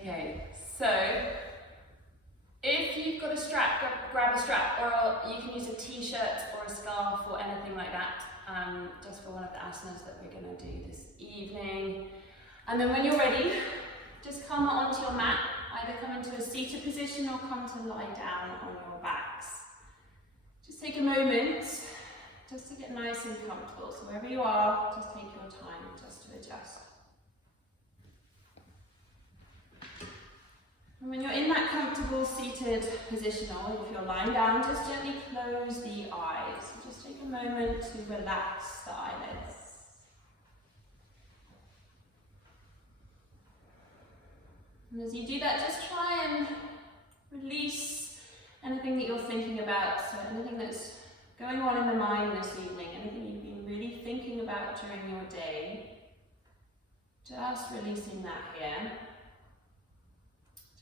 Okay, so if you've got a strap, grab a strap, or you can use a t-shirt or a scarf or anything like that, just for one of the asanas that we're going to do this evening. And then when you're ready, just come onto your mat, either come into a seated position or come to lie down on your backs. Just take a moment just to get nice and comfortable. So wherever you are, just take your time just to adjust. And when you're in that comfortable seated position, or if you're lying down, just gently close the eyes. So just take a moment to relax the eyelids. And as you do that, just try and release anything that you're thinking about, so anything that's going on in the mind this evening, anything you've been really thinking about during your day. Just releasing that here.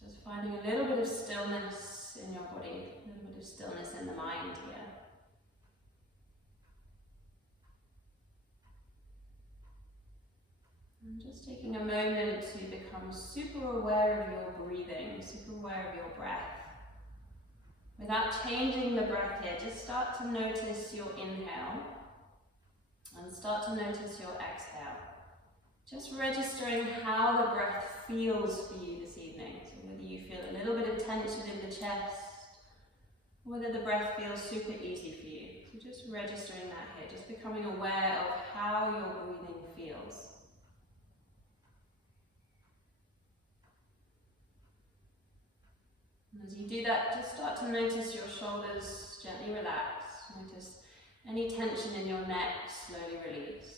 Just finding a little bit of stillness in your body, a little bit of stillness in the mind here. And just taking a moment to become super aware of your breathing, super aware of your breath. Without changing the breath here, just start to notice your inhale and start to notice your exhale. Just registering how the breath feels for you this evening. So whether you feel a little bit of tension in the chest, or whether the breath feels super easy for you. So just registering that here, just becoming aware of how your breathing feels. And as you do that, just start to notice your shoulders gently relax. Notice any tension in your neck slowly release.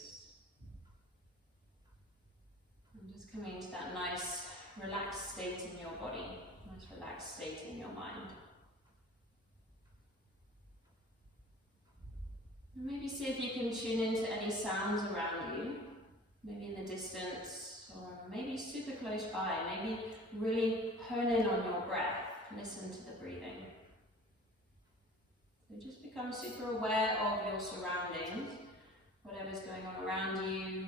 Coming into that nice relaxed state in your body, nice relaxed state in your mind. And maybe see if you can tune into any sounds around you, maybe in the distance, or maybe super close by. Maybe really hone in on your breath, listen to the breathing. So just become super aware of your surroundings, whatever's going on around you.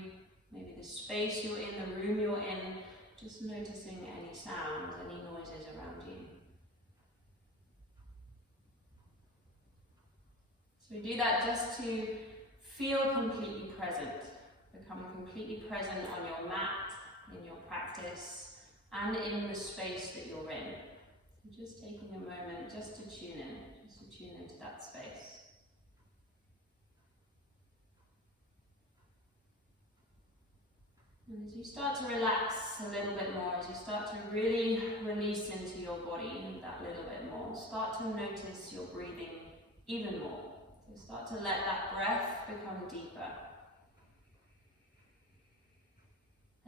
Maybe the space you're in, the room you're in, just noticing any sounds, any noises around you. So we do that just to feel completely present, become completely present on your mat, in your practice, and in the space that you're in. So just taking a moment just to tune into that space. And as you start to relax a little bit more, as you start to really release into your body that little bit more, start to notice your breathing even more. So start to let that breath become deeper.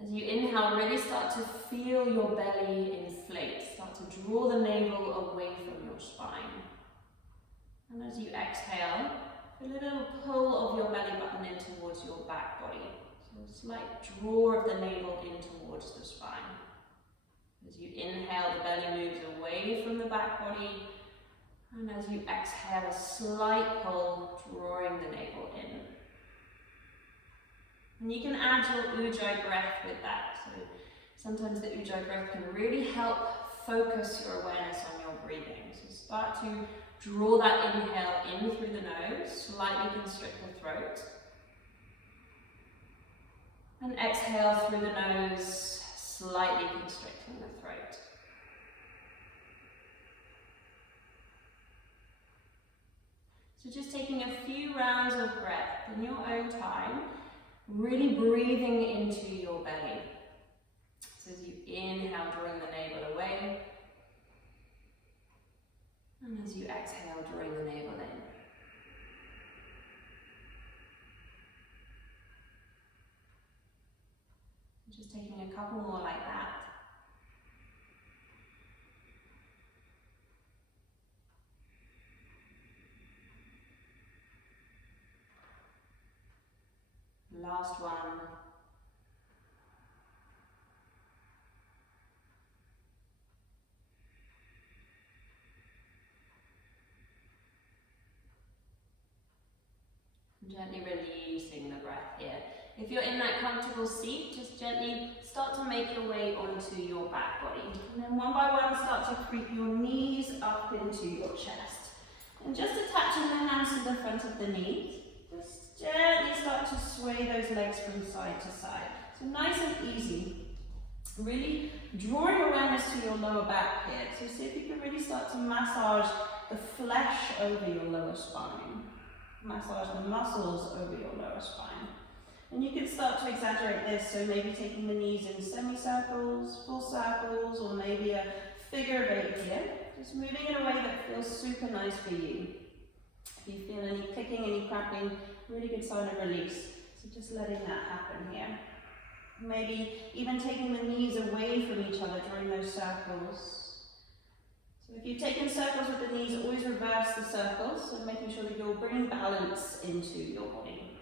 As you inhale, really start to feel your belly inflate. Start to draw the navel away from your spine. And as you exhale, feel a little pull of your belly button in towards your back body. A slight draw of the navel in towards the spine. As you inhale, the belly moves away from the back body, and as you exhale, a slight pull, drawing the navel in. And you can add your Ujjayi breath with that. So sometimes the Ujjayi breath can really help focus your awareness on your breathing. So start to draw that inhale in through the nose, slightly constrict the throat. And exhale through the nose, slightly constricting the throat. So just taking a few rounds of breath in your own time, really breathing into your belly. So as you inhale, drawing the navel away, and as you exhale, drawing the navel in. Just taking a couple more like that. Last one. Gently releasing the breath here. If you're in that comfortable seat, just gently start to make your way onto your back body. And then one by one, start to creep your knees up into your chest. And just attaching the hands to the front of the knees, just gently start to sway those legs from side to side. So nice and easy. Really drawing awareness to your lower back here. So see if you can really start to massage the flesh over your lower spine. Massage the muscles over your lower spine. And you can start to exaggerate this, so maybe taking the knees in semicircles, full circles, or maybe a figure of 8 here. Just moving in a way that feels super nice for you. If you feel any clicking, any cramping, really good sign of release. So just letting that happen here. Maybe even taking the knees away from each other during those circles. So if you've taken circles with the knees, always reverse the circles, so making sure that you're bringing balance into your body.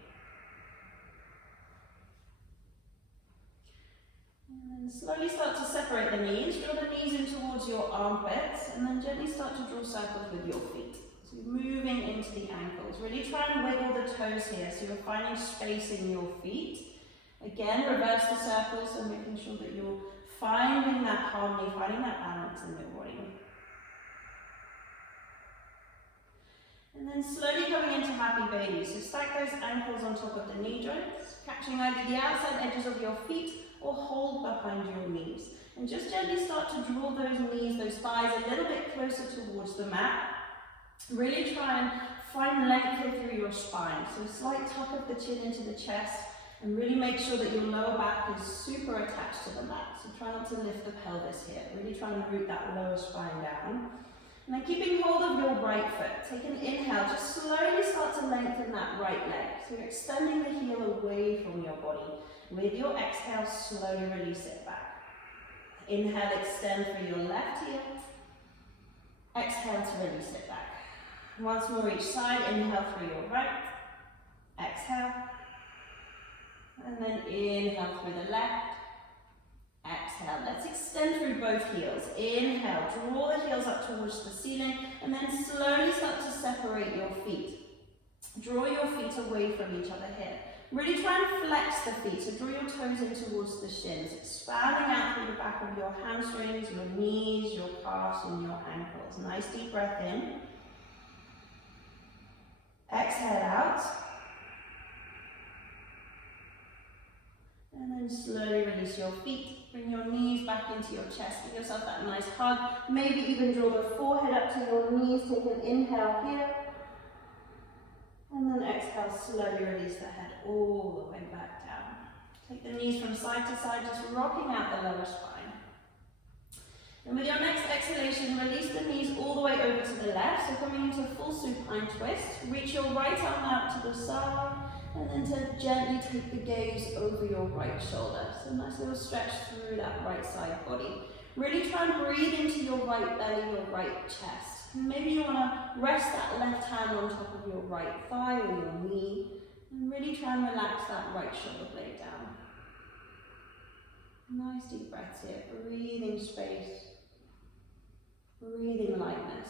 And then slowly start to separate the knees, draw the knees in towards your armpits, and then gently start to draw circles with your feet. So you're moving into the ankles. Really try and wiggle the toes here, so you're finding space in your feet. Again, reverse the circles, so making sure that you're finding that harmony, finding that balance in your body. And then slowly coming into happy baby. So stack those ankles on top of the knee joints, catching either the outside edges of your feet or hold behind your knees. And just gently start to draw those knees, those thighs a little bit closer towards the mat. Really try and find length here through your spine. So a slight tuck of the chin into the chest, and really make sure that your lower back is super attached to the mat. So try not to lift the pelvis here. Really try and root that lower spine down. And then keeping hold of your right foot, take an inhale, just slowly start to lengthen that right leg. So you're extending the heel away from your body. With your exhale, slowly release it back. Inhale, extend through your left heel. Exhale to release it back. Once more each side, inhale through your right. Exhale. And then inhale through the left. Exhale. Let's extend through both heels. Inhale, draw the heels up towards the ceiling, and then slowly start to separate your feet. Draw your feet away from each other here. Really try and flex the feet, so draw your toes in towards the shins, expanding out through the back of your hamstrings, your knees, your calves, and your ankles. Nice deep breath in. Exhale out. And then slowly release your feet. Bring your knees back into your chest. Give yourself that nice hug. Maybe even draw the forehead up to your knees. Take an inhale here. And then exhale, slowly release the head all the way back down. Take the knees from side to side, just rocking out the lower spine. And with your next exhalation, release the knees all the way over to the left. So coming into a full supine twist. Reach your right arm out to the side. And then to gently take the gaze over your right shoulder. So nice little stretch through that right side body. Really try and breathe into your right belly, your right chest. Maybe you want to rest that left hand on top of your right thigh or your knee. And really try and relax that right shoulder blade down. Nice deep breaths here. Breathing space. Breathing lightness.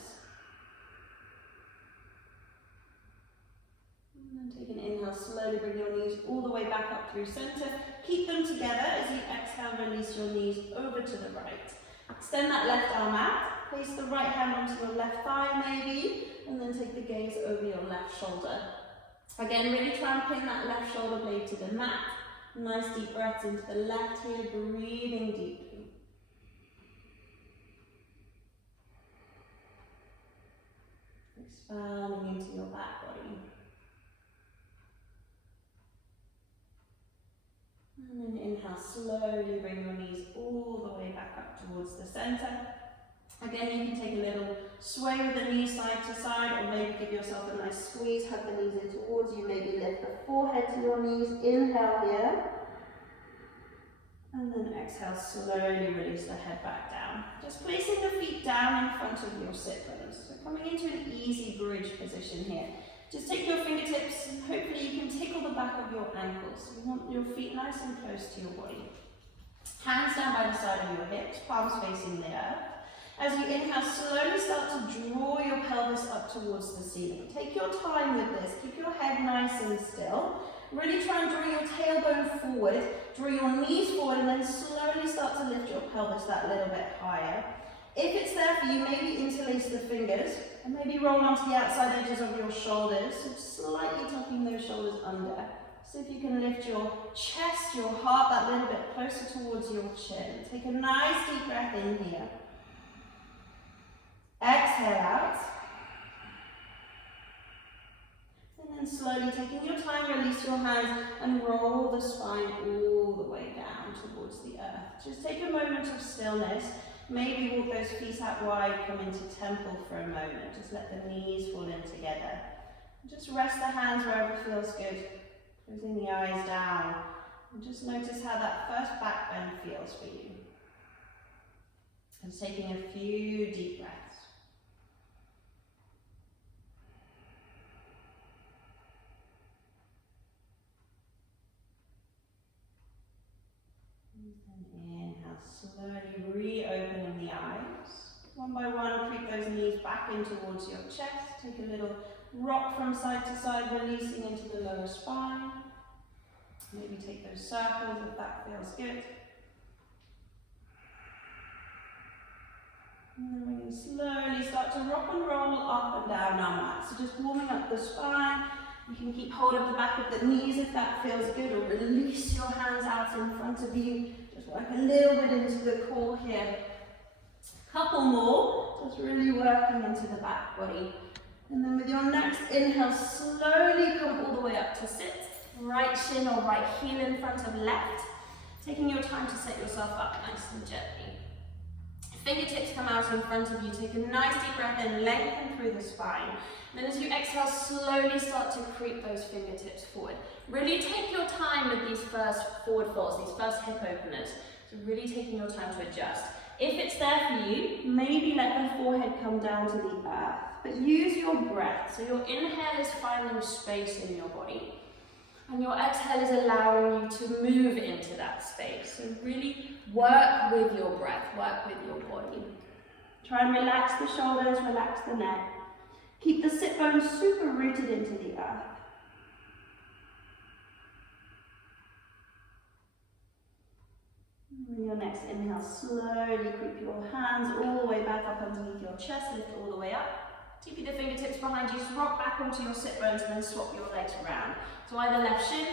And then take an inhale, slowly bring your knees all the way back up through center. Keep them together as you exhale, release your knees over to the right. Extend that left arm out. Place the right hand onto your left thigh maybe, and then take the gaze over your left shoulder. Again, really try and pin that left shoulder blade to the mat. Nice deep breaths into the left here, breathing deeply. Expanding into your back body. And then inhale, slowly bring your knees all the way back up towards the center. Again, you can take a little sway with the knees side to side, or maybe give yourself a nice squeeze, hug the knees in towards you, maybe lift the forehead to your knees, inhale here. And then exhale, slowly release the head back down. Just placing the feet down in front of your sit bones. So coming into an easy bridge position here. Just take your fingertips and hopefully you can tickle the back of your ankles. You want your feet nice and close to your body. Hands down by the side of your hips, palms facing the earth. As you inhale, slowly start to draw your pelvis up towards the ceiling. Take your time with this. Keep your head nice and still. Really try and draw your tailbone forward, draw your knees forward, and then slowly start to lift your pelvis that little bit higher. If it's there for you, maybe interlace the fingers, and maybe roll onto the outside edges of your shoulders, so slightly tucking those shoulders under. So if you can lift your chest, your heart that little bit closer towards your chin. Take a nice deep breath in here. Exhale out. And then slowly, taking your time, release your hands and roll the spine all the way down towards the earth. Just take a moment of stillness. Maybe walk those feet out wide, come into temple for a moment. Just let the knees fall in together. Just rest the hands wherever feels good. Closing the eyes down. And just notice how that first back bend feels for you. And taking a few deep breaths. Inhale, slowly reopening the eyes. One by one, creep those knees back in towards your chest. Take a little rock from side to side, releasing into the lower spine. Maybe take those circles if that feels good. And then we can slowly start to rock and roll up and down our mat. So just warming up the spine. You can keep hold of the back of the knees if that feels good, or release your hands out in front of you. Just work a little bit into the core here. Couple more, just really working into the back body. And then with your next inhale, slowly come all the way up to sit. Right shin or right heel in front of left. Taking your time to set yourself up nice and gently. Fingertips come out in front of you. Take a nice deep breath in, lengthen through the spine. Then as you exhale, slowly start to creep those fingertips forward. Really take your time with these first forward folds, these first hip openers. So really taking your time to adjust. If it's there for you, maybe let the forehead come down to the earth. But use your breath. So your inhale is finding space in your body. And your exhale is allowing you to move into that space. So really work with your breath, work with your body. Try and relax the shoulders, relax the neck. Keep the sit bones super rooted into the earth. And your next inhale, slowly creep your hands all the way back up underneath your chest, lift all the way up. TP the fingertips behind you, so rock back onto your sit bones and then swap your legs around. So either left shin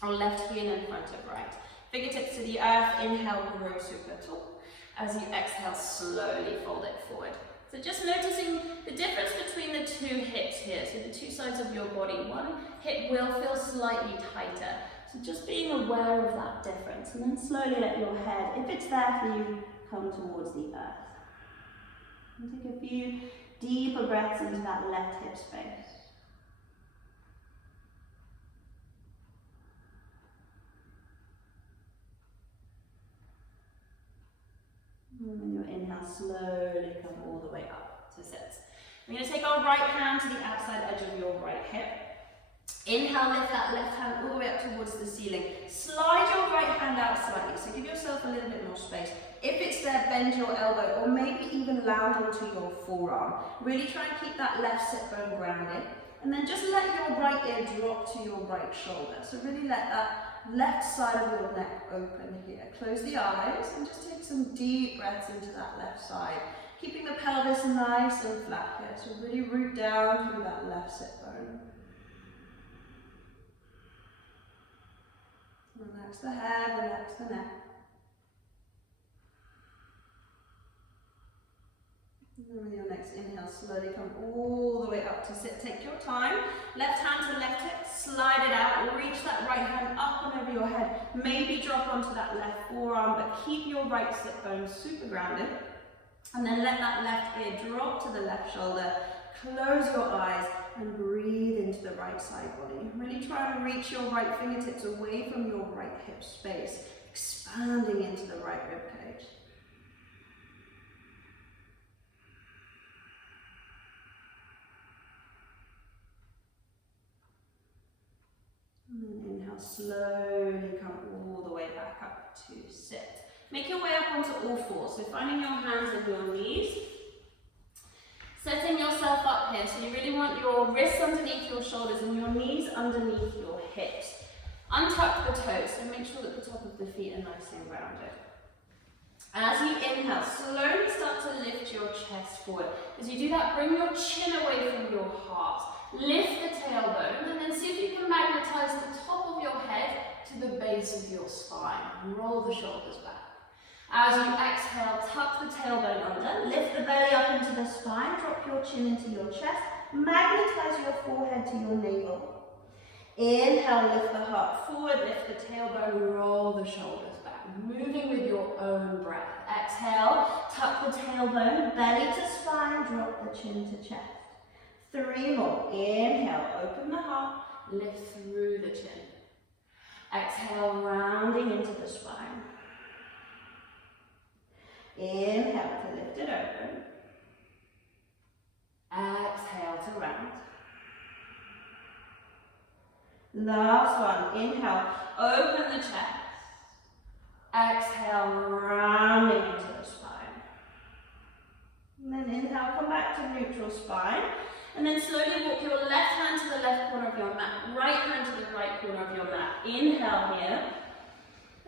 or left heel in front of right. Fingertips to the earth, inhale, grow super tall. As you exhale, slowly fold it forward. So just noticing the difference between the two hips here, so the two sides of your body. One hip will feel slightly tighter. So just being aware of that difference, and then slowly let your head, if it's there for you, come towards the earth. And take a few deeper breaths into that left hip space. And then your inhale, slowly come all the way up to sit. We're going to take our right hand to the outside edge of your right hip. Inhale, lift that left hand all the way up towards the ceiling. Slide your right hand out slightly, so give yourself a little bit more space. If it's there, bend your elbow, or maybe even land onto your forearm. Really try and keep that left sit bone grounded. And then just let your right ear drop to your right shoulder. So really let that left side of your neck open here. Close the eyes and just take some deep breaths into that left side. Keeping the pelvis nice and flat here. So really root down through that left sit bone. Relax the head, relax the neck. And then with your next inhale, slowly come all the way up to sit. Take your time. Left hand to left hip, slide it out. Reach that right hand up and over your head. Maybe drop onto that left forearm, but keep your right sit bone super grounded. And then let that left ear drop to the left shoulder. Close your eyes and breathe into the right side body. Really try and reach your right fingertips away from your right hip space, expanding into the right rib cage. And then inhale, slowly come all the way back up to sit. Make your way up onto all fours, so finding your hands and your knees. Setting yourself up here, so you really want your wrists underneath your shoulders and your knees underneath your hips. Untuck the toes, so make sure that the top of the feet are nice and grounded. As you inhale, slowly start to lift your chest forward. As you do that, bring your chin away from your heart. Lift the tailbone, and then see if you can magnetize the top of your head to the base of your spine. Roll the shoulders back. As you exhale, tuck the tailbone under, lift the belly up into the spine, drop your chin into your chest, magnetize your forehead to your navel. Inhale, lift the heart forward, lift the tailbone, roll the shoulders back, moving with your own breath. Exhale, tuck the tailbone, belly to spine, drop the chin to chest. 3 more. Inhale, open the heart, lift through the chin. Exhale, rounding into the spine. Inhale to lift it open. Exhale to round. Last one. Inhale, open the chest. Exhale, rounding into the spine. And then inhale, come back to neutral spine. And then slowly walk your left hand to the left corner of your mat, right hand to the right corner of your mat. Inhale here.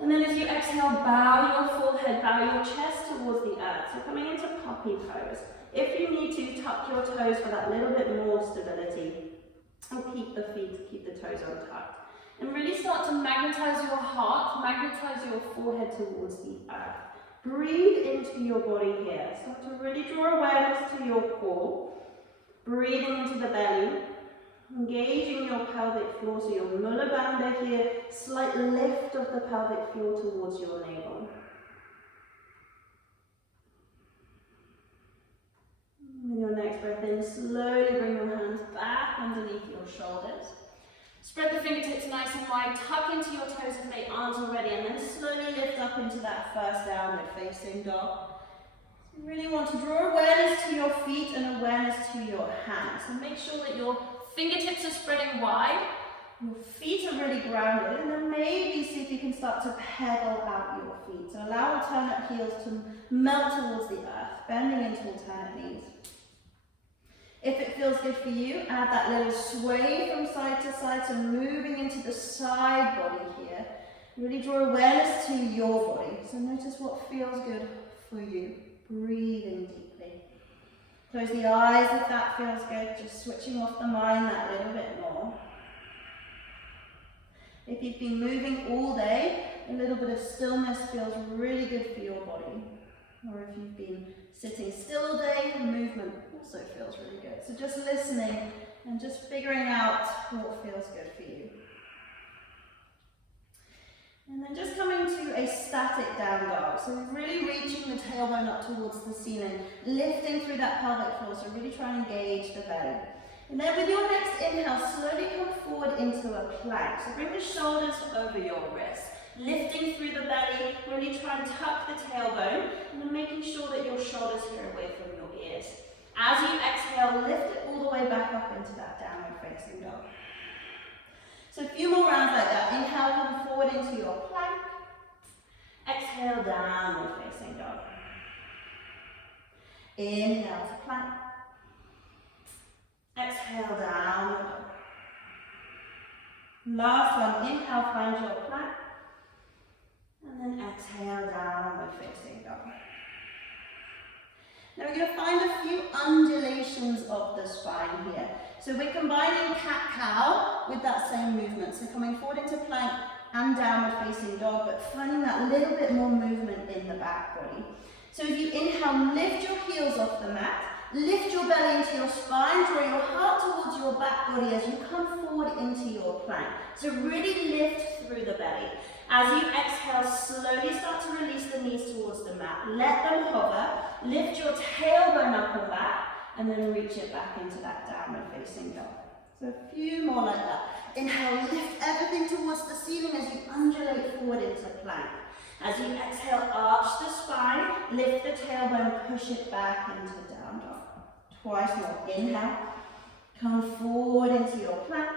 And then as you exhale, bow your forehead, bow your chest towards the earth. So coming into puppy pose. If you need to, tuck your toes for that little bit more stability. And keep the feet, keep the toes untucked. And really start to magnetize your heart, magnetize your forehead towards the earth. Breathe into your body here. Start to really draw awareness to your core. Breathing into the belly. Engaging your pelvic floor, so your Mula Bandha here, slight lift of the pelvic floor towards your navel. With your next breath in, slowly bring your hands back underneath your shoulders. Spread the fingertips nice and wide, tuck into your toes if they aren't already, and then slowly lift up into that first downward facing dog. You really want to draw awareness to your feet and awareness to your hands. So make sure that your fingertips are spreading wide, your feet are really grounded, and then maybe see if you can start to pedal out your feet. So allow alternate heels to melt towards the earth, bending into alternate knees. If it feels good for you, add that little sway from side to side, so moving into the side body here. Really draw awareness to your body. So notice what feels good for you. Breathing deeply. Close the eyes if that feels good, just switching off the mind that little bit more. If you've been moving all day, a little bit of stillness feels really good for your body. Or if you've been sitting still all day, movement also feels really good. So just listening and just figuring out what feels good for you. And then just coming to a static down dog. So really reaching the tailbone up towards the ceiling, lifting through that pelvic floor, so really try and engage the belly. And then with your next inhale, slowly come forward into a plank. So bring the shoulders over your wrists, lifting through the belly, really try and tuck the tailbone, and then making sure that your shoulders are away from your ears. As you exhale, lift it all the way back up into that downward facing dog. So a few more rounds like that. Inhale, come forward into your plank. Exhale, downward facing dog. Inhale to plank. Exhale, downward dog. Last one. Inhale, find your plank. And then exhale, downward facing dog. Now we're going to find a few undulations of the spine here. So we're combining cat-cow with that same movement. So coming forward into plank and downward facing dog, but finding that little bit more movement in the back body. So as you inhale, lift your heels off the mat, lift your belly into your spine, draw your heart towards your back body as you come forward into your plank. So really lift through the belly. As you exhale, slowly start to release the knees towards the mat. Let them hover. Lift your tailbone up and back, and then reach it back into that downward facing dog. So a few more like that. Inhale, lift everything towards the ceiling as you undulate forward into plank. As you exhale, arch the spine, lift the tailbone, push it back into down dog. Twice more. Inhale, come forward into your plank.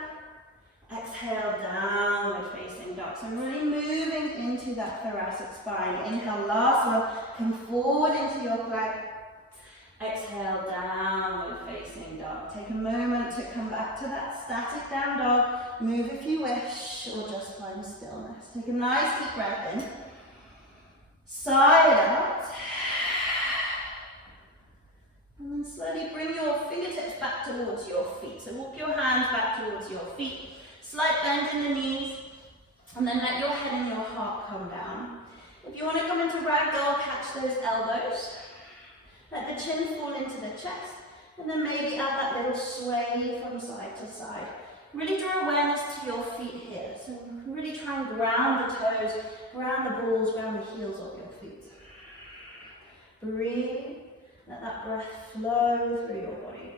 Exhale, downward facing dog. So really moving into that thoracic spine. Inhale, last one. Come forward into your plank. Exhale, downward facing dog. Take a moment to come back to that static down dog. Move if you wish, or just find stillness. Take a nice deep breath in. Side out. And then slowly bring your fingertips back towards your feet. So walk your hands back towards your feet. Slight bend in the knees. And then let your head and your heart come down. If you want to come into ragdoll, catch those elbows. Let the chin fall into the chest, and then maybe add that little sway from side to side. Really draw awareness to your feet here. So really try and ground the toes, ground the balls, ground the heels of your feet. Breathe, let that breath flow through your body.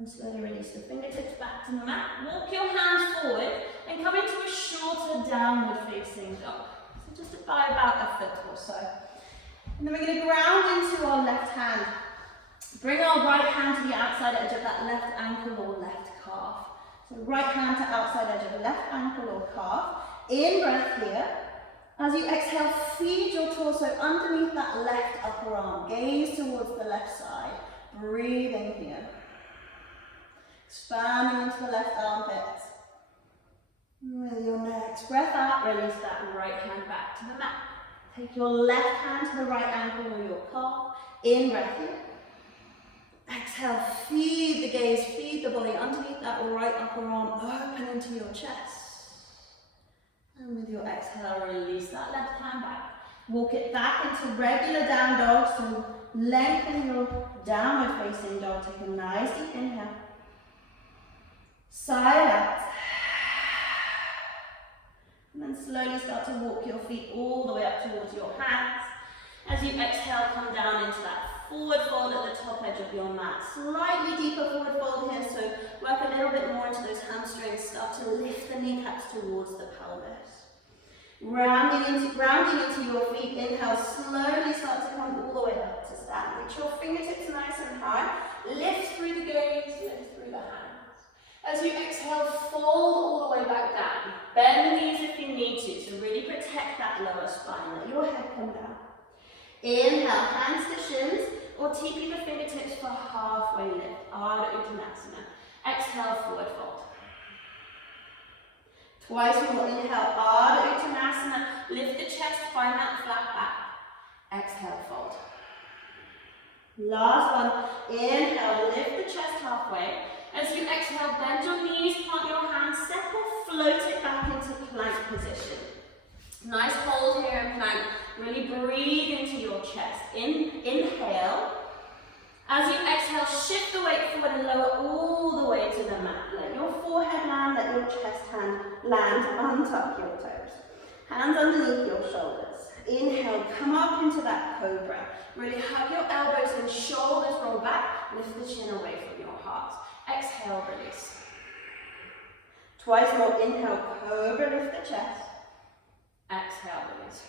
And slowly release the fingertips back to the mat. Walk your hands forward and come into a shorter downward facing dog. So just by about a foot or so. And then we're going to ground into our left hand. Bring our right hand to the outside edge of that left ankle or left calf. So right hand to outside edge of the left ankle or calf. In breath here. As you exhale, feed your torso underneath that left upper arm. Gaze towards the left side. Breathing here. Expanding into the left armpit. With your next breath out, release that right hand back to the mat. Take your left hand to the right ankle or your calf. In breath here. Exhale, feed the gaze, feed the body underneath that right upper arm, open into your chest. And with your exhale, release that left hand back. Walk it back into regular down dog, so lengthen your downward facing dog. Take a nice deep inhale. Side out. And then slowly start to walk your feet all the way up towards your hands. As you exhale, come down into that forward fold at the top edge of your mat. Slightly deeper forward fold here, so work a little bit more into those hamstrings. Start to lift the kneecaps towards the pelvis. Rounding into your feet. Inhale, slowly start to come all the way up to stand. Reach your fingertips nice and high. Lift through the gaze, lift through the hands. As you exhale, fold all the way back down. Bend the knees if you need to really protect that lower spine. Let your head come down. Inhale, hands to shins, or TP the fingertips for halfway lift. Ardha Uttanasana. Exhale, forward fold. Twice more. Inhale, Ardha Uttanasana. Lift the chest, find that flat back. Exhale, fold. Last one. Inhale, lift the chest halfway. As you exhale, bend your knees, plant your hands, step or float it back into plank position. Nice hold here in plank. Really breathe into your chest. Inhale. As you exhale, shift the weight forward and lower all the way to the mat. Let your forehead land, let your chest hand land, untuck your toes. Hands underneath your shoulders. Inhale, come up into that cobra. Really hug your elbows and shoulders roll back. Lift the chin away from your heart. Exhale, release. Twice more. Inhale, cobra, lift the chest. Exhale, release.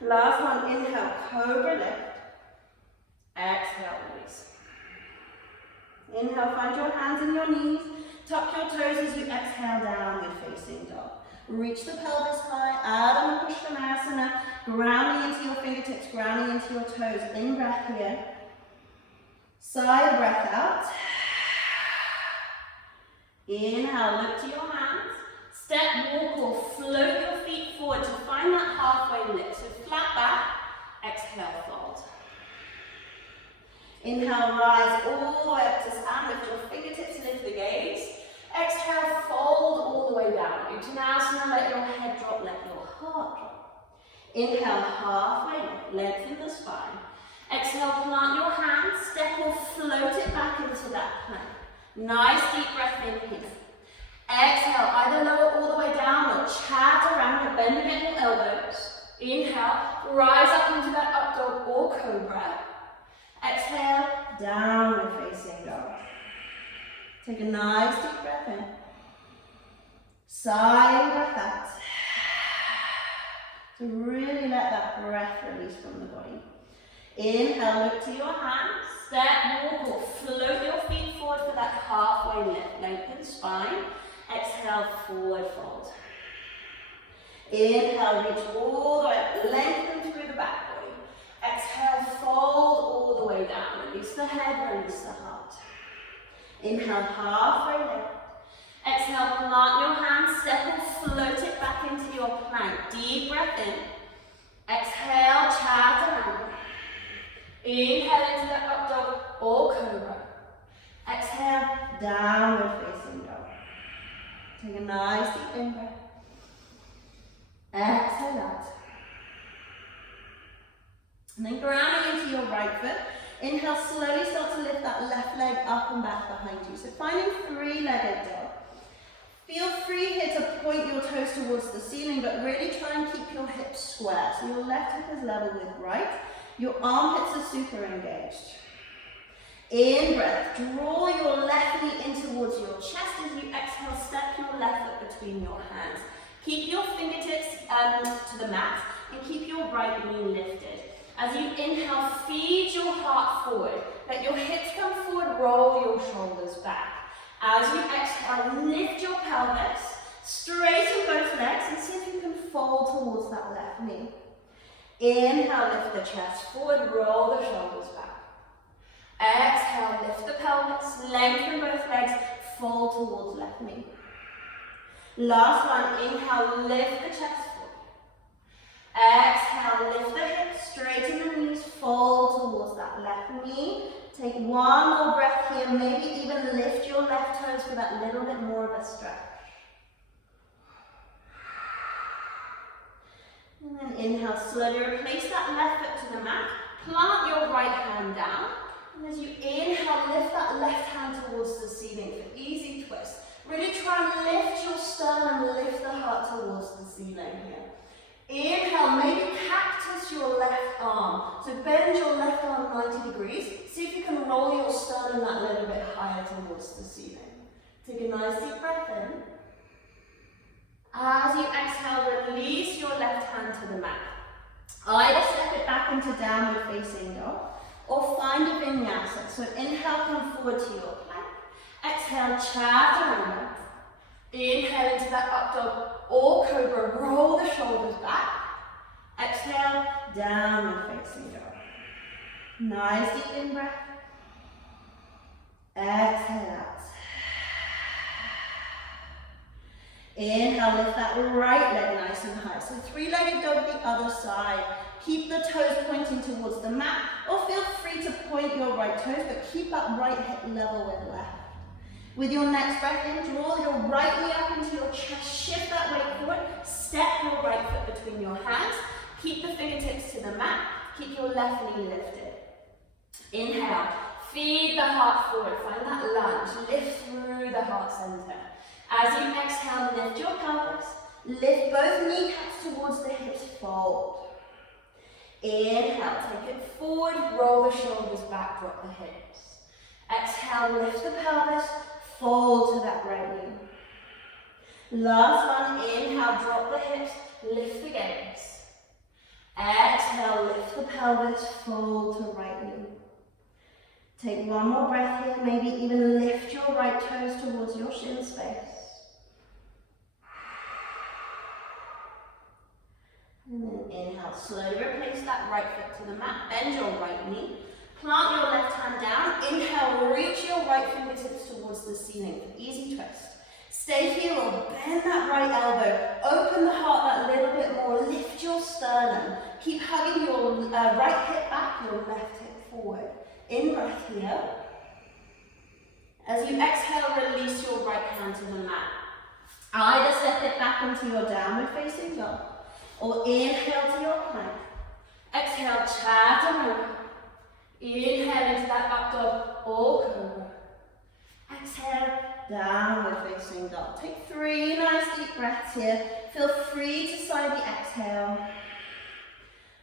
Last one. Inhale, cobra, lift. Exhale, release. Inhale, find your hands in your knees. Tuck your toes as you exhale, downward facing dog. Reach the pelvis high. Adho Mukha Svanasana. Grounding into your fingertips, grounding into your toes. In breath here. Side breath out. Inhale, look to your hands. Step, walk or float your feet forward to find that halfway lift. So flat back, exhale, fold. Inhale, rise all the way up to stand. Lift your fingertips, lift the gaze. Exhale, fold all the way down. Uttanasana, let your head drop, let your heart drop. Inhale, halfway lift, lengthen the spine. Exhale, plant your hands, step or float it back into that plank. Nice deep breath in here. Exhale, either lower all the way down or chat around it, bend at your elbows. Inhale, rise up into that up dog or cobra. Exhale, downward facing dog. Take a nice deep breath in. Sigh breath out. So really let that breath release from the body. Inhale, look to your hands, step, walk or float your feet forward for that halfway lift. Lengthen spine. Exhale, forward fold. Inhale, reach all the way up, lengthen through the back body. Exhale, fold all the way down. Release the head, release the heart. Inhale, halfway lift. Exhale, plant your hands, step or float it back into your plank. Deep breath in. Exhale, chaturanga. Inhale into the up dog or cobra. Exhale, downward facing dog. Take a nice deep in breath. Exhale out. And then grounding into your right foot. Inhale, slowly start to lift that left leg up and back behind you. So finding three-legged dog. Feel free here to point your toes towards the ceiling, but really try and keep your hips square. So your left hip is level with right. Your armpits are super engaged. In breath, draw your left knee in towards your chest. As you exhale, step your left foot between your hands. Keep your fingertips to the mat and keep your right knee lifted. As you inhale, feed your heart forward. Let your hips come forward, roll your shoulders back. As you exhale, lift your pelvis, straighten both legs and see if you can fold towards that left knee. Inhale, lift the chest forward, roll the shoulders back. Exhale, lift the pelvis, lengthen both legs, fold towards left knee. Last one, inhale, lift the chest forward. Exhale, lift the hips, straighten the knees, fold towards that left knee. Take one more breath here, maybe even lift your left toes for that little bit more of a stretch. And then inhale, slowly replace that left foot to the mat. Plant your right hand down. And as you inhale, lift that left hand towards the ceiling for easy twist. Really try and lift your sternum, lift the heart towards the ceiling here. Inhale, maybe cactus your left arm. So bend your left arm 90 degrees. See if you can roll your sternum that little bit higher towards the ceiling. Take a nice deep breath in. As you exhale, release your left hand to the mat. Either step it back into downward facing dog or find a vinyasa. So inhale, come forward to your plank. Exhale, chaturanga. Inhale into that up dog or cobra, roll the shoulders back. Exhale, downward facing dog. Nice deep in breath. Exhale out. Inhale, lift that right leg nice and high. So three-legged dog the other side. Keep the toes pointing towards the mat, or feel free to point your right toes, but keep that right hip level with left. With your next breath in, draw your right knee up into your chest, shift that weight forward, step your right foot between your hands, keep the fingertips to the mat, keep your left knee lifted. Inhale, feed the heart forward, find that lunge, lift through the heart center. As you exhale, lift your pelvis, lift both kneecaps towards the hips, fold. Inhale, take it forward, roll the shoulders back, drop the hips. Exhale, lift the pelvis, fold to that right knee. Last one, inhale, drop the hips, lift the gaze. Exhale, lift the pelvis, fold to right knee. Take one more breath here, maybe even lift your right toes towards your shin space. And then inhale, slowly replace that right foot to the mat, bend your right knee. Plant your left hand down, inhale, reach your right fingertips towards the ceiling for easy twist. Stay here or bend that right elbow, open the heart that little bit more, lift your sternum. Keep hugging your right hip back, your left hip forward. In breath here. As you exhale, release your right hand to the mat. Either step it back into your downward facing dog, or inhale to your plank. Exhale, chaturanga. Inhale into that up dog or cobra. Exhale, downward facing dog. Take 3 nice deep breaths here. Feel free to sigh the exhale.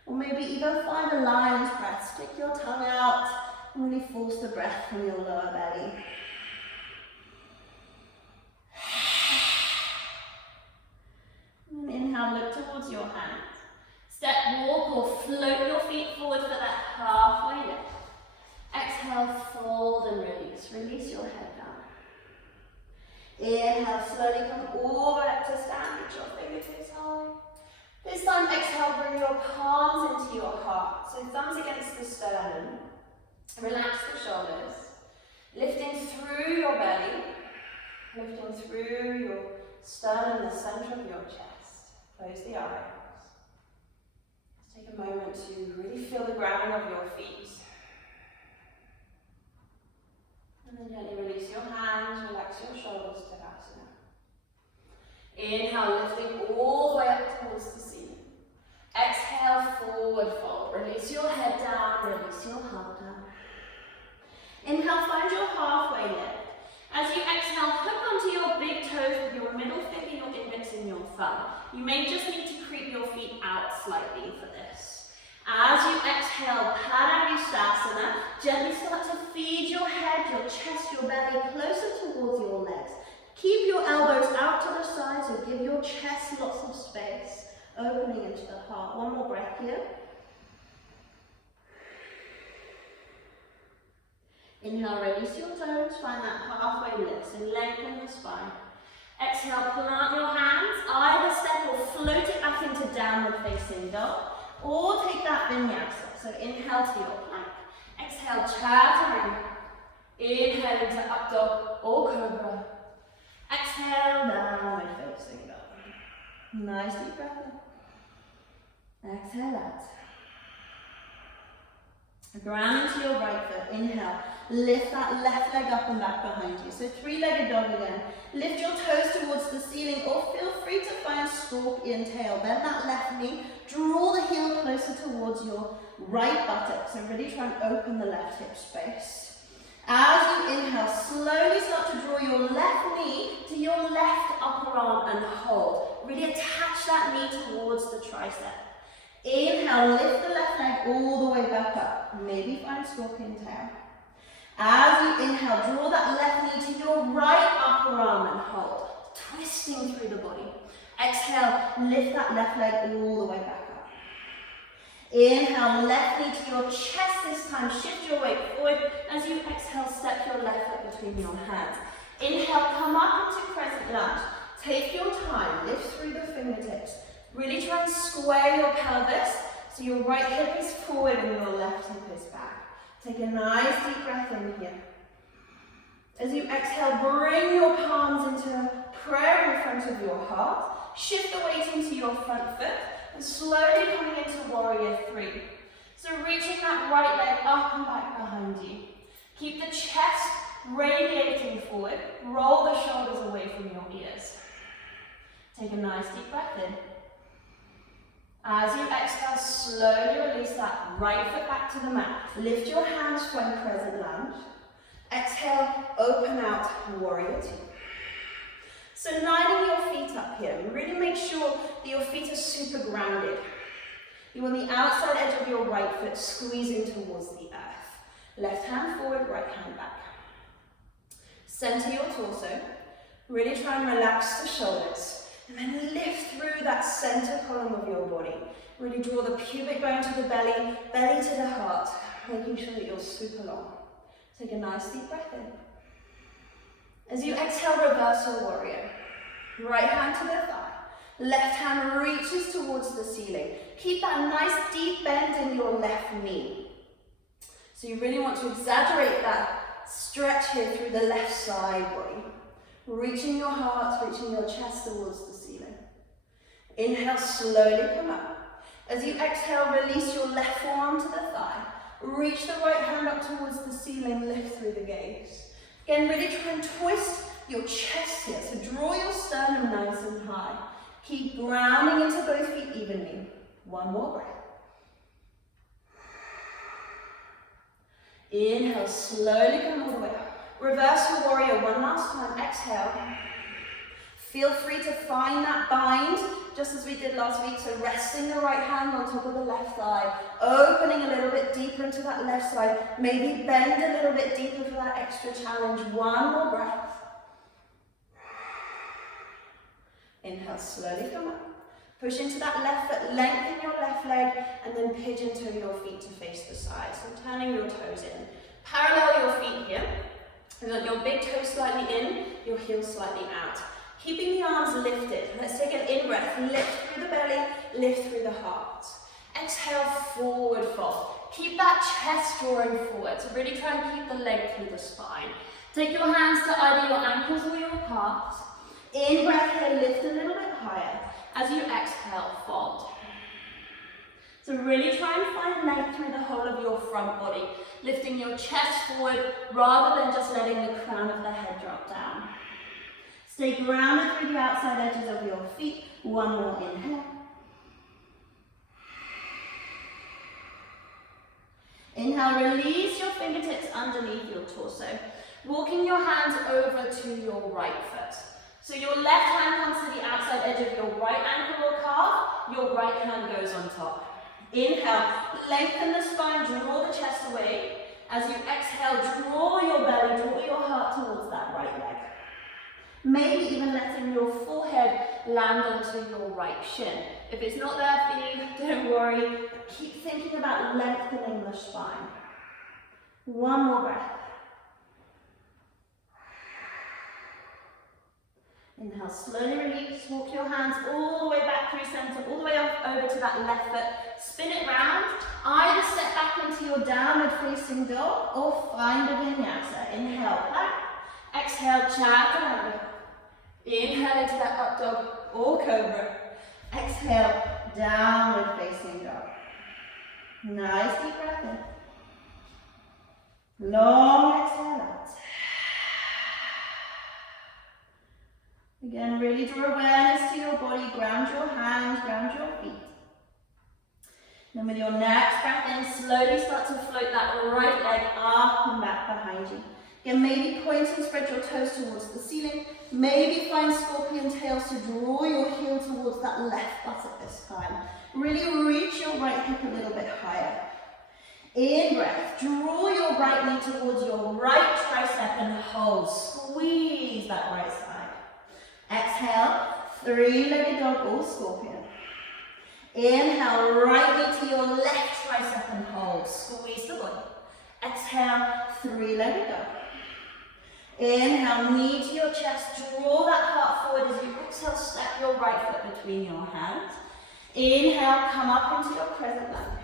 Or maybe even find a lion's breath. Stick your tongue out and really force the breath from your lower belly. And inhale, look towards your hands. Step, walk or float your feet forward for that halfway lift. Exhale, fold and release. Release your head down. Inhale, slowly come all the way up to stand. Reach your fingertips high. This This time, exhale, bring your palms into your heart. So thumbs against the sternum. Relax the shoulders. Lifting through your belly. Lifting through your sternum, the center of your chest. Close the eyes. Take a moment to really feel the grounding of your feet. And then gently release your hands, relax your shoulders to Tadasana. Inhale, lifting all the way up towards the ceiling. Exhale, forward fold. Release your head down, release your heart down. Inhale, find your halfway lift. As you exhale, hook onto your big toes with your middle finger, your index and your thumb. You may just need to creep your feet out slightly for this. As you exhale, Padangusthasana, gently start to feed your head, your chest, your belly closer towards your legs. Keep your elbows out to the sides or give your chest lots of space, opening into the heart. One more breath here. Inhale, release your toes, find that halfway lift, so lengthen the spine. Exhale, plant your hands, either step or float it back into downward facing dog, or take that vinyasa. So inhale to your plank. Exhale, chaturanga. Inhale into up dog or cobra. Exhale, downward facing dog. Nice deep breath in. Exhale out. Ground into your right foot. Inhale. Lift that left leg up and back behind you. So three-legged dog again. Lift your toes towards the ceiling or feel free to find scorpion tail. Bend that left knee. Draw the heel closer towards your right buttock. So really try and open the left hip space. As you inhale, slowly start to draw your left knee to your left upper arm and hold. Really attach that knee towards the tricep. Inhale, lift the left leg all the way back up. Maybe find scorpion tail. As you inhale, draw that left knee to your right upper arm and hold. Twisting through the body. Exhale, lift that left leg all the way back up. Inhale, left knee to your chest this time. Shift your weight forward. As you exhale, step your left foot between your hands. Inhale, come up into crescent lunge. Take your time, lift through the fingertips. Really try and square your pelvis so your right hip is forward and your left hip is back. Take a nice deep breath in here. As you exhale, bring your palms into a prayer in front of your heart. Shift the weight into your front foot and slowly coming into warrior three. So reaching that right leg up and back behind you. Keep the chest radiating forward. Roll the shoulders away from your ears. Take a nice deep breath in. As you exhale, slowly release that right foot back to the mat. Lift your hands from crescent lunge. Exhale, open out, warrior two. So lining your feet up here. Really make sure that your feet are super grounded. You want the outside edge of your right foot squeezing towards the earth. Left hand forward, right hand back. Center your torso. Really try and relax the shoulders. And then lift through that center column of your body. Really draw the pubic bone to the belly, belly to the heart, making sure that you're super long. Take a nice deep breath in. As you exhale, reverse your warrior. Right hand to the thigh. Left hand reaches towards the ceiling. Keep that nice deep bend in your left knee. So you really want to exaggerate that stretch here through the left side body. Reaching your heart, reaching your chest towards the ceiling. Inhale, slowly come up. As you exhale, release your left forearm to the thigh. Reach the right hand up towards the ceiling, lift through the gaze. Again, really try and twist your chest here. So draw your sternum nice and high. Keep grounding into both feet evenly. One more breath. Inhale, slowly come all the way up. Reverse your warrior one last time. Exhale. Feel free to find that bind, just as we did last week. So resting the right hand on top of the left thigh, opening a little bit deeper into that left side. Maybe bend a little bit deeper for that extra challenge. One more breath. Inhale, slowly come up. Push into that left foot, lengthen your left leg, and then pigeon toe your feet to face the side. So turning your toes in. Parallel your feet here. You want your big toe slightly in, your heel slightly out. Keeping the arms lifted. Let's take an in-breath. Lift through the belly, lift through the heart. Exhale, forward fold. Keep that chest drawing forward, so really try and keep the leg through the spine. Take your hands to either your ankles or your calves. In breath here, lift a little bit higher. As you exhale, fold. So really try and find length through the whole of your front body, lifting your chest forward rather than just letting the crown of the head drop down. Stay grounded through the outside edges of your feet. One more inhale. Inhale, release your fingertips underneath your torso, walking your hands over to your right foot. So your left hand comes to the outside edge of your right ankle or calf, your right hand goes on top. Inhale, lengthen the spine, draw the chest away. As you exhale, draw your belly, draw your heart towards that right leg. Maybe even letting your forehead land onto your right shin. If it's not there for you, don't worry. Keep thinking about lengthening the spine. One more breath. Inhale, slowly release. Walk your hands all the way back through center, all the way over to that left foot. Spin it round. Either step back into your downward facing dog or find a vinyasa. Inhale, back. Exhale, chaturanga. Inhale into that up dog or cobra. Exhale, downward facing dog. Nice deep breath in. Long exhale out. Again, really draw awareness to your body. Ground your hands, ground your feet. Then with your next breath in, slowly start to float that right leg up and back behind you. Again, maybe point and spread your toes towards the ceiling. Maybe find scorpion tails to draw your heel towards that left buttock this time. Really reach your right hip a little bit higher. In breath, draw your right knee towards your right tricep and hold. Squeeze that right side. Exhale, three-legged dog or scorpion. Inhale, right knee to your left tricep and hold. Squeeze the body. Exhale, three-legged dog. Inhale, knee to your chest, draw that heart forward as you exhale, step your right foot between your hands. Inhale, come up into your crescent lunge.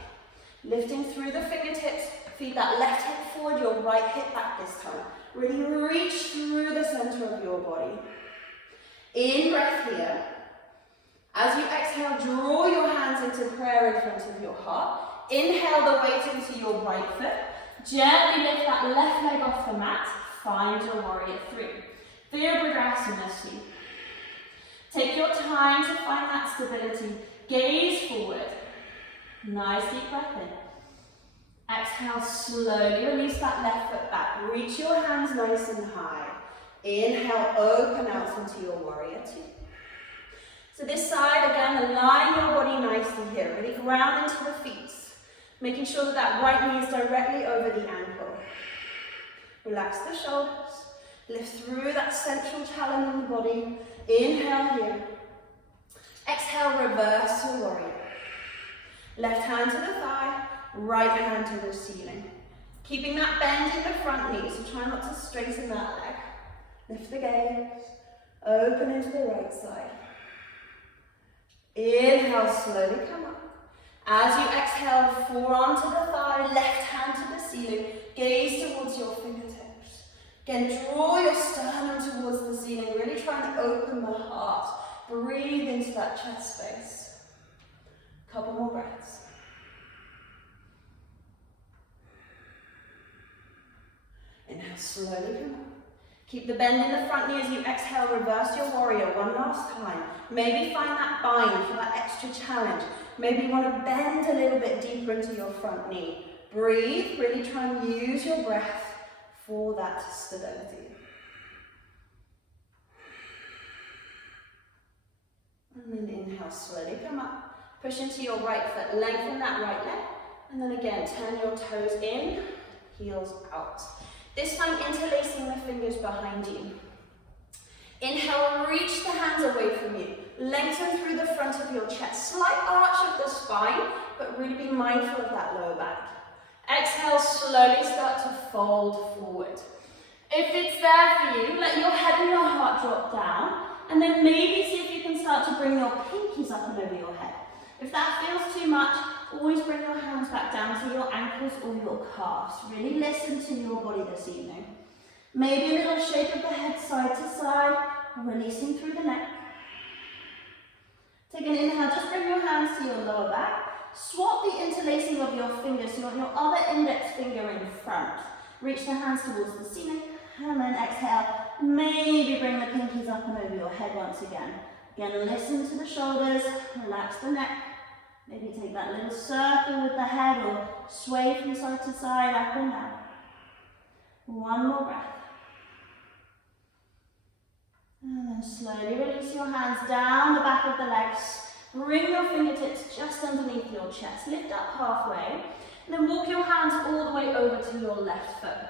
Lifting through the fingertips, feed that left hip forward, your right hip back this time. Really reach through the center of your body. In breath here. As you exhale, draw your hands into prayer in front of your heart. Inhale the weight into your right foot. Gently lift that left leg off the mat. Find your warrior three. Virabhadrasana. Take your time to find that stability. Gaze forward. Nice deep breath in. Exhale, slowly release that left foot back. Reach your hands nice and high. Inhale, open out into your warrior two. So this side, again, align your body nicely here. Really ground into the feet. Making sure that that right knee is directly over the ankle. Relax the shoulders. Lift through that central challenge in the body. Inhale here. Exhale, reverse to warrior. Left hand to the thigh, right hand to the ceiling. Keeping that bend in the front knee, so try not to straighten that leg. Lift the gaze, open into the right side. Inhale, slowly come up. As you exhale, forearm to the thigh, left hand to the ceiling. Gaze towards your fingertips. Again, draw your sternum towards the ceiling. Really try and open the heart. Breathe into that chest space. Couple more breaths. Inhale, slowly come up. Keep the bend in the front knee as you exhale, reverse your warrior one last time. Maybe find that bind for that extra challenge. Maybe you want to bend a little bit deeper into your front knee. Breathe, really try and use your breath for that stability. And then inhale, slowly come up. Push into your right foot, lengthen that right leg. And then again, turn your toes in, heels out. This time, interlacing the fingers behind you. Inhale, reach the hands away from you. Lengthen through the front of your chest. Slight arch of the spine, but really be mindful of that lower back. Exhale, slowly start to fold forward. If it's there for you, let your head and your heart drop down, and then maybe see if you can can start to bring your pinkies up and over your head. If that feels too much, always bring your hands back down to your ankles or your calves. Really listen to your body this evening. Maybe a little shake of the head side to side, releasing through the neck. Take an inhale, just bring your hands to your lower back. Swap the interlacing of your fingers, so you want your other index finger in front. Reach the hands towards the ceiling, and then exhale. Maybe bring the pinkies up and over your head once again. Again, listen to the shoulders, relax the neck. Maybe take that little circle with the head or sway from side to side, up and down. One more breath. And then slowly release your hands down the back of the legs. Bring your fingertips just underneath your chest. Lift up halfway. And then walk your hands all the way over to your left foot.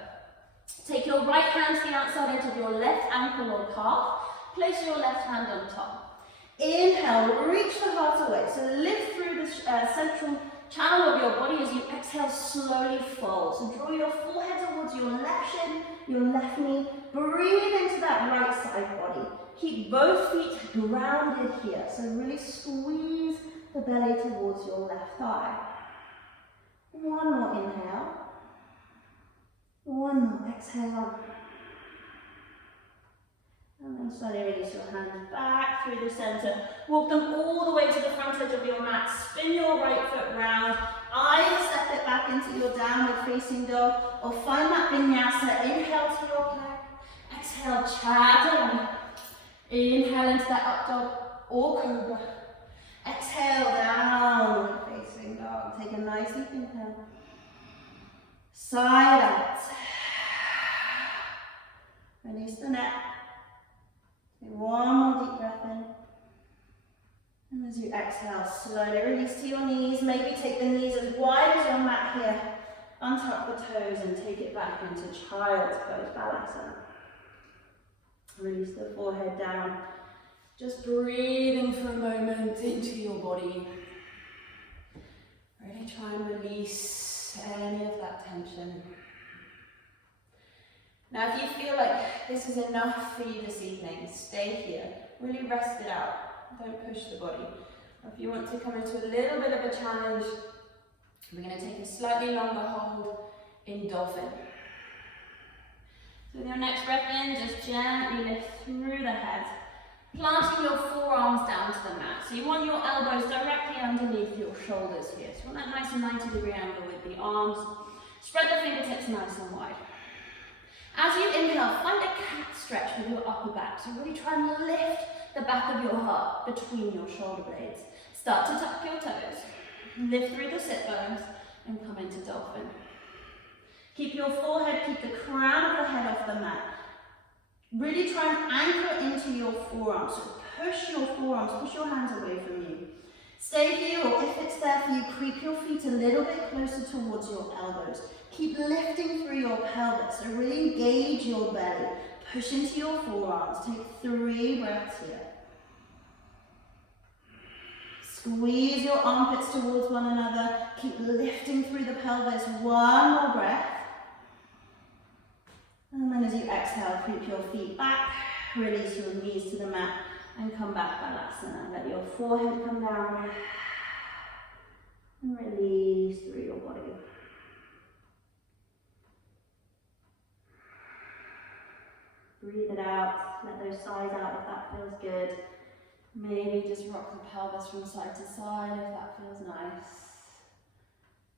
Take your right hand to the outside edge of your left ankle or calf. Place your left hand on top. Inhale, reach the heart away. So lift through the central channel of your body as you exhale, slowly fold. So draw your forehead towards your left shin, your left knee. Breathe into that right side body. Keep both feet grounded here. So really squeeze the belly towards your left thigh. One more inhale. One more exhale. And then slowly release your hands back through the center. Walk them all the way to the front edge of your mat. Spin your right foot round. Either step it back into your downward facing dog or find that vinyasa. Inhale to your plank. Exhale, chaturanga. Inhale into that up dog or cobra. Exhale, downward facing dog. Take a nice deep inhale. Side out. Release the neck. Take one more deep breath in. And as you exhale, slowly release to your knees. Maybe take the knees as wide as your mat here. Untuck the toes and take it back into child's pose, balasana. Release the forehead down. Just breathing for a moment into your body. Really try and release any of that tension. Now, if you feel like this is enough for you this evening, stay here. Really rest it out. Don't push the body. Or if you want to come into a little bit of a challenge, we're going to take a slightly longer hold in dolphin. So with your next breath in, just gently lift through the head, planting your forearms down to the mat. So you want your elbows directly underneath your shoulders here. So you want that nice 90-degree angle with the arms. Spread the fingertips nice and wide. As you inhale, find a cat stretch with your upper back. So really try and lift the back of your heart between your shoulder blades. Start to tuck your toes. Lift through the sit bones and come into dolphin. Keep your forehead, keep the crown of the head off the mat. Really try and anchor into your forearms. So push your forearms, push your hands away from you. Stay here, or if it's there for you, creep your feet a little bit closer towards your elbows. Keep lifting through your pelvis, so really engage your belly. Push into your forearms. Take 3 breaths here. Squeeze your armpits towards one another. Keep lifting through the pelvis. One more breath. And then as you exhale, creep your feet back. Release your knees to the mat and come back balasana. Let your forehead come down. And release through your body. Breathe it out. Let those sighs out if that feels good. Maybe just rock the pelvis from side to side if that feels nice.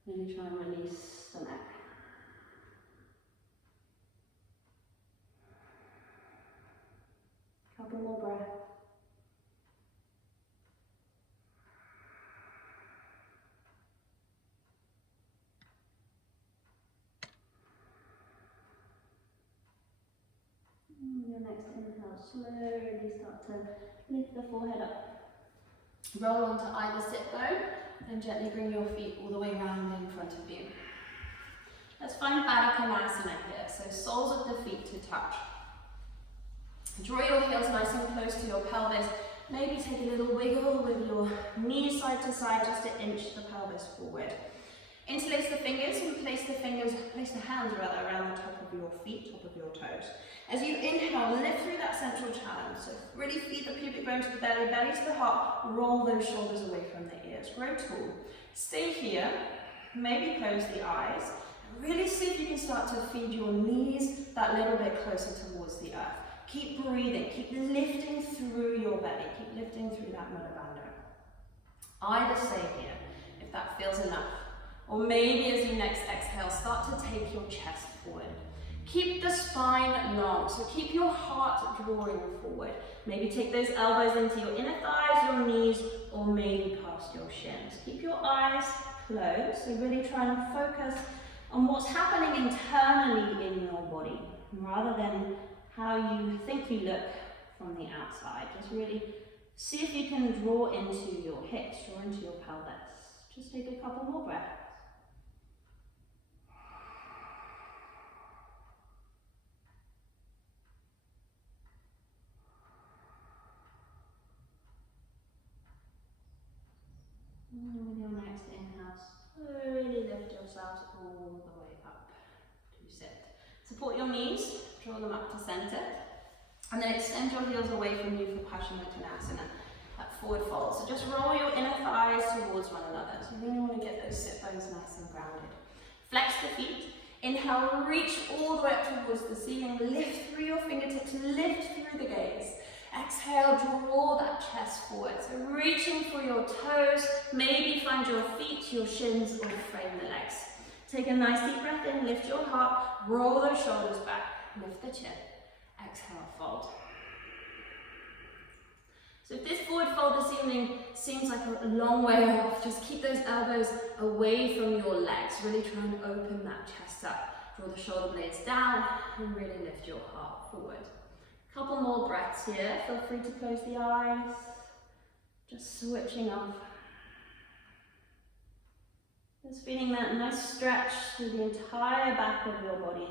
Maybe try and release the neck. Couple more breaths. Your next inhale, slowly start to lift the forehead up. Roll onto either sit bone and gently bring your feet all the way round in front of you. Let's find Baddha Konasana here, so soles of the feet to touch. Draw your heels nice and close to your pelvis. Maybe take a little wiggle with your knees side to side just to inch the pelvis forward. Interlace the fingers and place the hands rather around the top of your feet, top of your toes. As you inhale, lift through that central challenge. So really feed the pubic bone to the belly, belly to the heart, roll those shoulders away from the ears. Grow tall. Stay here, maybe close the eyes. And really see if you can start to feed your knees that little bit closer towards the earth. Keep breathing, keep lifting through your belly, keep lifting through that mudra bandha. Either stay here, if that feels enough. Or maybe as you next exhale, start to take your chest forward. Keep the spine long, so keep your heart drawing forward. Maybe take those elbows into your inner thighs, your knees, or maybe past your shins. Keep your eyes closed, so really try and focus on what's happening internally in your body, rather than how you think you look from the outside. Just really see if you can draw into your hips, draw into your pelvis. Just take a couple more breaths. And with your next inhale, slowly lift yourselves all the way up to sit. Support your knees, draw them up to center, and then extend your heels away from you for Paschimottanasana, that forward fold. So just roll your inner thighs towards one another. So you really want to get those sit bones nice and grounded. Flex the feet. Inhale, reach all the way up towards the ceiling. Lift through your fingertips, lift through the gaze. Exhale, draw that chest forward. So reaching for your toes, maybe find your feet, your shins, or frame the legs. Take a nice deep breath in, lift your heart, roll those shoulders back, lift the chin. Exhale, fold. So if this forward fold this evening seems like a long way off, just keep those elbows away from your legs. Really try and open that chest up. Draw the shoulder blades down and really lift your heart forward. Couple more breaths here. Feel free to close the eyes. Just switching off. Just feeling that nice stretch through the entire back of your body.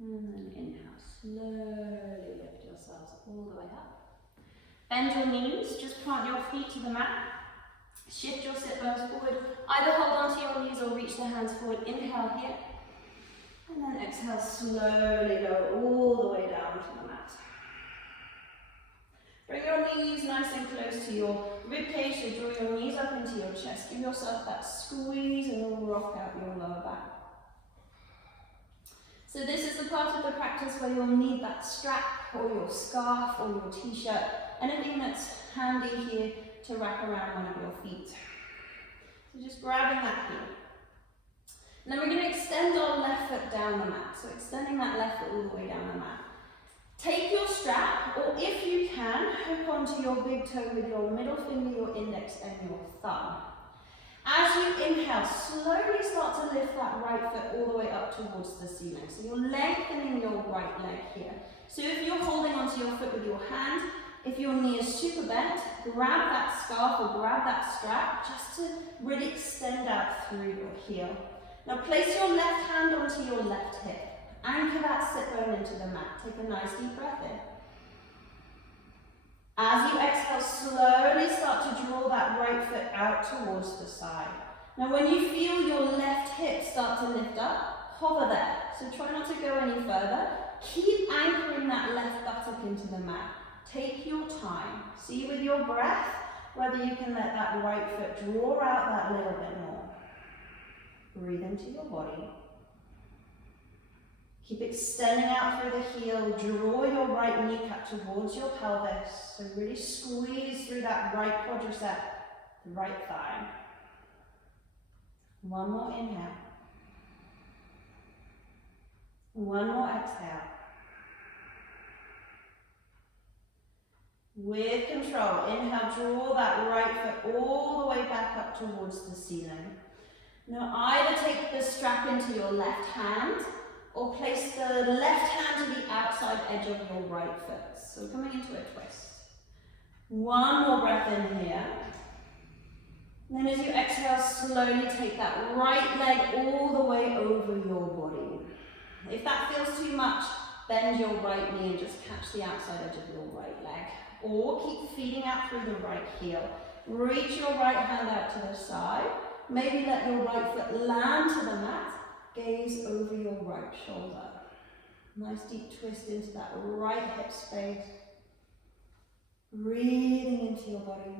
And then inhale, slowly lift yourselves all the way up. Bend your knees, just plant your feet to the mat. Shift your sit bones forward. Either hold onto your knees or reach the hands forward. Inhale here. And then exhale, slowly go all the way down to the mat. Bring your knees nice and close to your ribcage, so draw your knees up into your chest. Give yourself that squeeze and then rock out your lower back. So this is the part of the practice where you'll need that strap or your scarf or your t-shirt, anything that's handy here to wrap around one of your feet. So just grabbing that here. And then we're going to extend our left foot down the mat. So extending that left foot all the way down the mat. Take your strap, or if you can, hook onto your big toe with your middle finger, your index, and your thumb. As you inhale, slowly start to lift that right foot all the way up towards the ceiling. So you're lengthening your right leg here. So if you're holding onto your foot with your hand, if your knee is super bent, grab that scarf or grab that strap just to really extend out through your heel. Now place your left hand onto your left hip. Anchor that sit bone into the mat. Take a nice deep breath in. As you exhale, slowly start to draw that right foot out towards the side. Now when you feel your left hip start to lift up, hover there. So try not to go any further. Keep anchoring that left buttock into the mat. Take your time. See with your breath whether you can let that right foot draw out that little bit more. Breathe into your body. Keep extending out through the heel. Draw your right kneecap towards your pelvis. So really squeeze through that right quadricep, the right thigh. One more inhale. One more exhale. With control, inhale, draw that right foot all the way back up towards the ceiling. Now either take the strap into your left hand or place the left hand to the outside edge of your right foot. So coming into a twist. One more breath in here. And then as you exhale, slowly take that right leg all the way over your body. If that feels too much, bend your right knee and just catch the outside edge of your right leg. Or keep feeding out through the right heel. Reach your right hand out to the side. Maybe let your right foot land to the mat. Gaze over your right shoulder. Nice deep twist into that right hip space. Breathing into your body.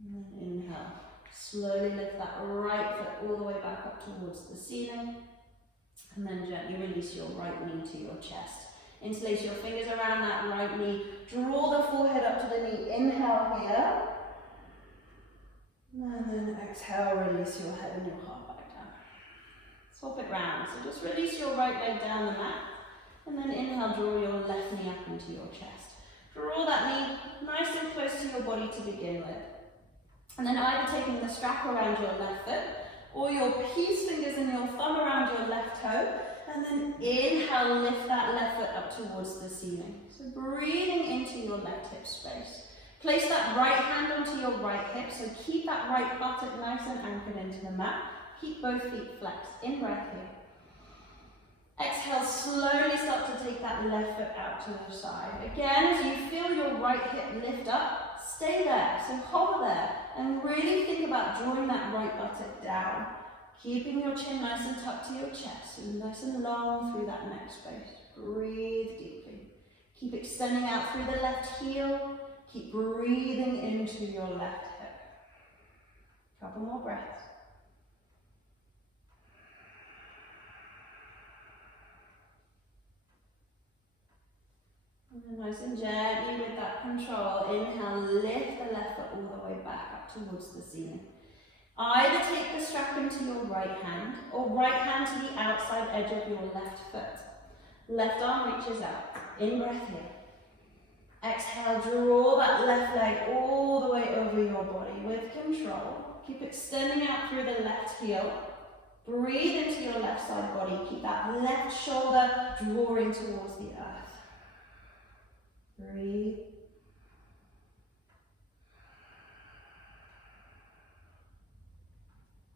And then inhale. Slowly lift that right foot all the way back up towards the ceiling. And then gently release your right knee to your chest. Interlace your fingers around that right knee. Draw the forehead up to the knee. Inhale here. And then exhale, release your head and your heart back down. Swap it round. So just release your right leg down the mat. And then inhale, draw your left knee up into your chest. Draw that knee nice and close to your body to begin with. And then either taking the strap around your left foot or your peace fingers and your thumb around your left toe. And then inhale, lift that left foot up towards the ceiling. So breathing into your left hip space. Place that right hand onto your right hip. So keep that right buttock nice and anchored into the mat. Keep both feet flexed. In breath here. Exhale, slowly start to take that left foot out to the side. Again, as you feel your right hip lift up, stay there. So hover there and really think about drawing that right buttock down. Keeping your chin nice and tucked to your chest and nice and long through that neck space. Breathe deeply. Keep extending out through the left heel. Keep breathing into your left hip. Couple more breaths. And then nice and gently with that control, inhale, lift the left foot all the way back up towards the ceiling. Either take the strap into your right hand or right hand to the outside edge of your left foot. Left arm reaches out. In breath here. Exhale, draw that left leg all the way over your body with control. Keep extending out through the left heel. Breathe into your left side body. Keep that left shoulder drawing towards the earth. Breathe.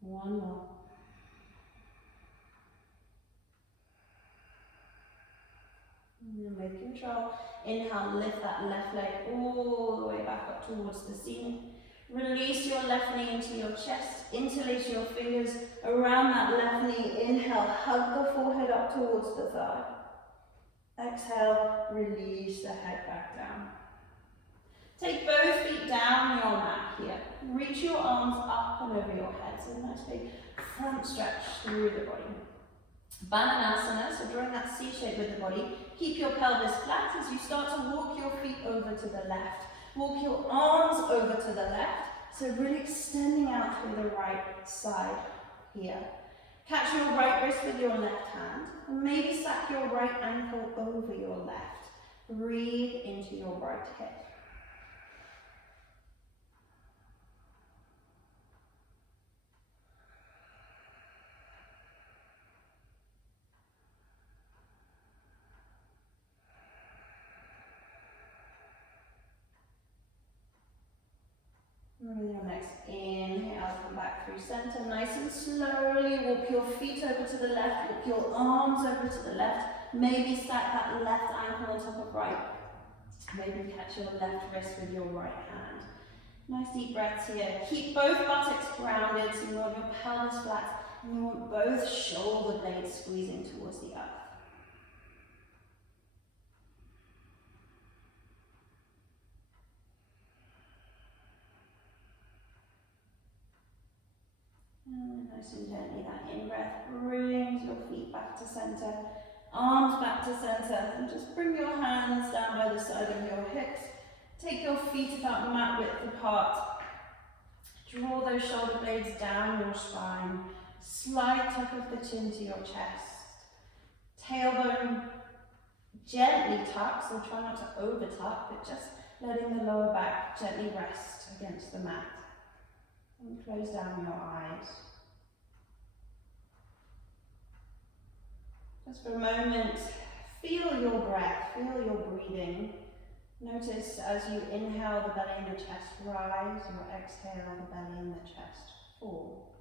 One more. And then with control, inhale, lift that left leg all the way back up towards the ceiling. Release your left knee into your chest. Interlace your fingers around that left knee. Inhale, hug the forehead up towards the thigh. Exhale, release the head back down. Take both feet down your mat here. Reach your arms up and over your head. So a nice big front stretch through the body. Bananasana, so drawing that C shape with the body. Keep your pelvis flat as you start to walk your feet over to the left. Walk your arms over to the left. So really extending out through the right side here. Catch your right wrist with your left hand. And maybe stack your right ankle over your left. Breathe into your right hip. And then your next inhale, come back through center, nice and slowly. Walk your feet over to the left, walk your arms over to the left. Maybe stack that left ankle on top of right. Maybe catch your left wrist with your right hand. Nice deep breaths here. Keep both buttocks grounded, so you want your pelvis flat, and you want both shoulder blades squeezing towards the earth. And nice and gently, that in-breath brings your feet back to center, arms back to center, and just bring your hands down by the side of your hips. Take your feet about mat width apart. Draw those shoulder blades down your spine. Slight tuck of the chin to your chest. Tailbone gently tuck, so try not to over tuck, but just letting the lower back gently rest against the mat. And close down your eyes. Just for a moment, feel your breath, feel your breathing. Notice as you inhale, the belly and the chest rise, or exhale, the belly and the chest fall.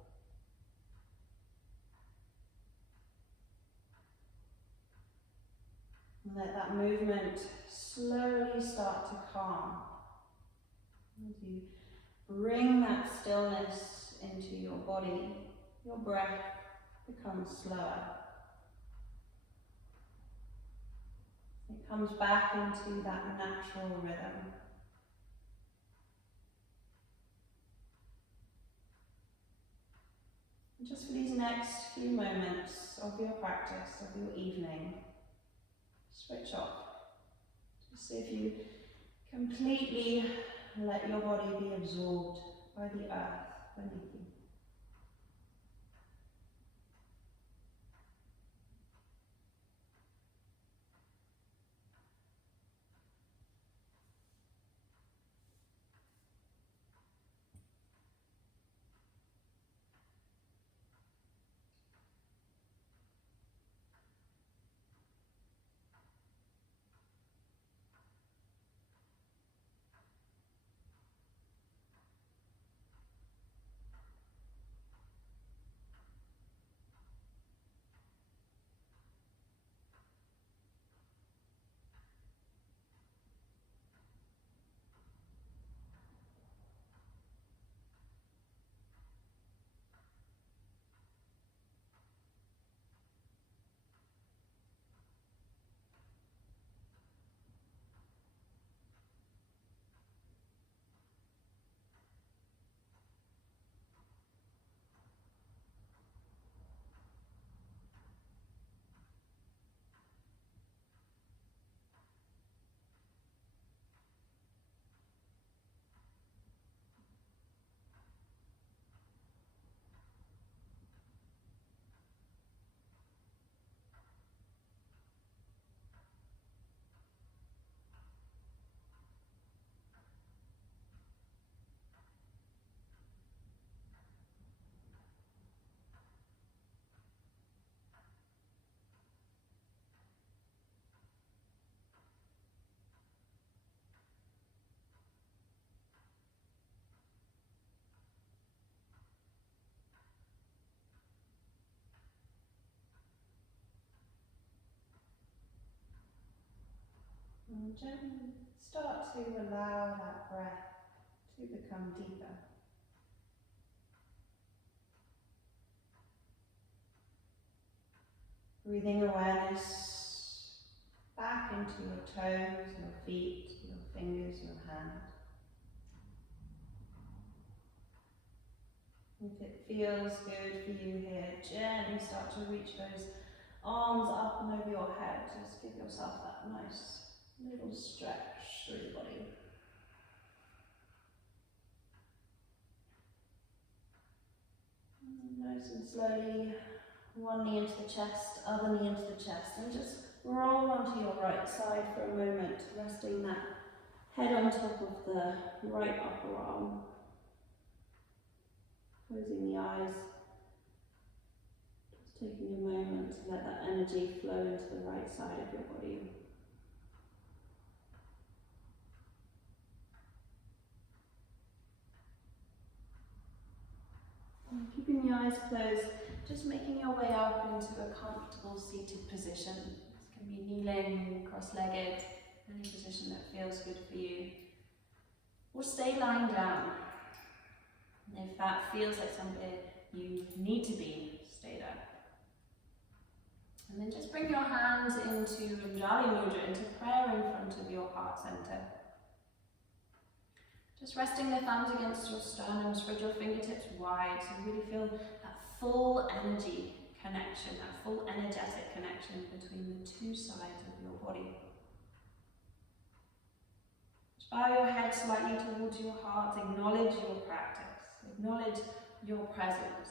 And let that movement slowly start to calm. As you bring that stillness into your body, your breath becomes slower. It comes back into that natural rhythm. And just for these next few moments of your practice, of your evening, switch off. Just see if you completely let your body be absorbed by the earth beneath you. And gently start to allow that breath to become deeper. Breathing awareness back into your toes, your feet, your fingers, your hands. If it feels good for you here, gently start to reach those arms up and over your head. Just give yourself that nice little stretch through your body. And nice and slowly, one knee into the chest, other knee into the chest, and just roll onto your right side for a moment, resting that head on top of the right upper arm. Closing the eyes, just taking a moment to let that energy flow into the right side of your body. And keeping the eyes closed, just making your way up into a comfortable seated position. This can be kneeling, cross-legged, any position that feels good for you. Or stay lying down. And if that feels like something you need to be, stay there. And then just bring your hands into Anjali Mudra, into prayer in front of your heart center. Just resting the thumbs against your sternum, spread your fingertips wide so you really feel that full energy connection, that full energetic connection between the two sides of your body. Just bow your head slightly towards your heart, acknowledge your practice, acknowledge your presence,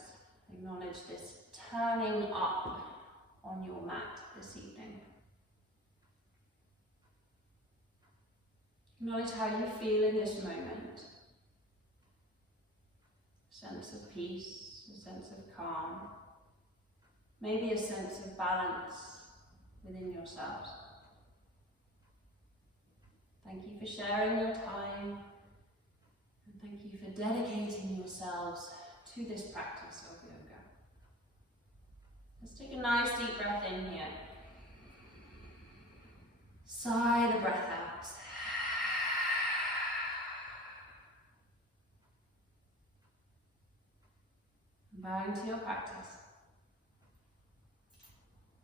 acknowledge this turning up on your mat this evening. Acknowledge how you feel in this moment. A sense of peace, a sense of calm, maybe a sense of balance within yourselves. Thank you for sharing your time, and thank you for dedicating yourselves to this practice of yoga. Let's take a nice deep breath in here. Sigh the breath out. Bowing to your practice.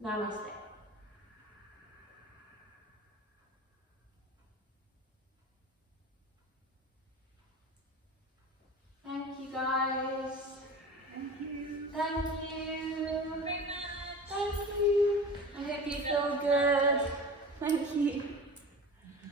Namaste. Thank you guys. Thank you. Thank you. Very much. Thank you. I hope you feel good. Thank you.